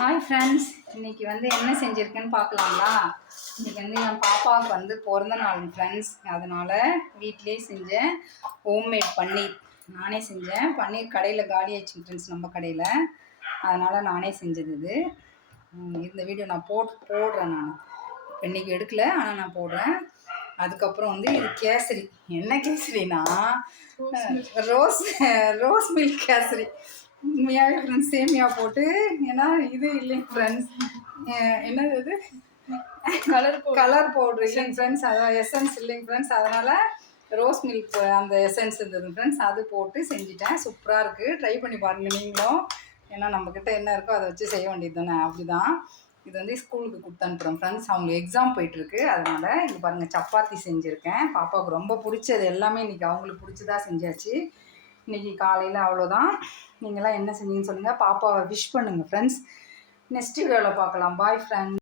Hi friends, இன்றைக்கி என்ன செஞ்சுருக்கேன்னு பார்க்கலாங்களா? இன்றைக்கி என் பாப்பாவுக்கு பிறந்த நாள் ஃப்ரெண்ட்ஸ். அதனால் வீட்டிலே செஞ்சேன் ஹோம்மேட் பன்னீர். நானே செஞ்சேன். பன்னீர் கடையில் காலி ஆயிடுச்சு ஃப்ரெண்ட்ஸ், நம்ம கடையில். அதனால் நானே செஞ்சது இது. இந்த வீடியோ நான் போடுறேன். நான் இன்றைக்கி எடுக்கலை, ஆனால் நான் போடுறேன். அதுக்கப்புறம் இது கேசரி. என்ன கேசரினா ரோஸ் மில்க் கேசரி. உண்மையாகவே ஃப்ரெண்ட்ஸ் சேமியா போட்டு, ஏன்னா இது இல்லைங்க ஃப்ரெண்ட்ஸ், என்னது இது கலர் பவுட்ரு இல்லைங்க ஃப்ரெண்ட்ஸ், அதான் எசன்ஸ் இல்லைங்க ஃப்ரெண்ட்ஸ். அதனால் ரோஸ் மில்க் அந்த எசன்ஸ் இருந்தது ஃப்ரெண்ட்ஸ், அது போட்டு செஞ்சுட்டேன். சூப்பராக இருக்குது. ட்ரை பண்ணி பாருங்கள் நீங்களும். ஏன்னா நம்மக்கிட்ட என்ன இருக்கோ அதை வச்சு செய்ய வேண்டியது தானே. அப்படி தான் இது ஸ்கூலுக்கு கொடுத்து அனுப்புகிறோம் ஃப்ரெண்ட்ஸ். அவங்க எக்ஸாம் போயிட்டுருக்கு. அதனால் இங்கே பாருங்கள், சப்பாத்தி செஞ்சுருக்கேன். பாப்பாவுக்கு ரொம்ப பிடிச்சது எல்லாமே இன்றைக்கி அவங்களுக்கு பிடிச்சதாக செஞ்சாச்சு. இன்றைக்கி காலையில் அவ்வளோதான். நீங்களாம் என்ன செஞ்சீங்கன்னு சொல்லுங்கள். பாப்பாவை விஷ் பண்ணுங்கள் ஃப்ரெண்ட்ஸ். நெக்ஸ்ட் வீடியோவில் பார்க்கலாம். Bye friends.